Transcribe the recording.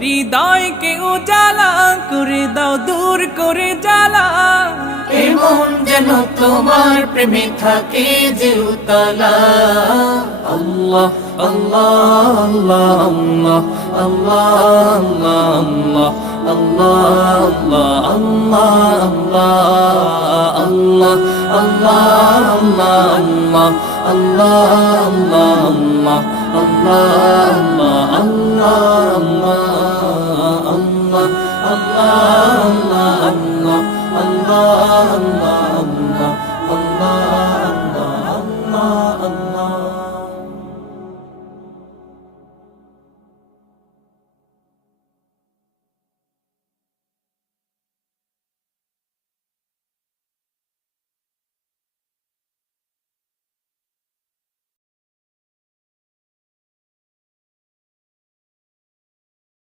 হৃদয়কে উজালা করে দাও, দূর করে জ্বালা। এমন যেন তোমার প্রেমে থাকে যে উতলা। আল্লাহ আল্লাহ আল্লাহ আল্লাহ আল্লাহ আল্লাহ আল্লাহ আল্লাহ আল্লাহ আল্লাহ আল্লাহ আল্লাহ আল্লাহ আল্লাহ আল্লাহ আল্লাহ আল্লাহ আল্লাহ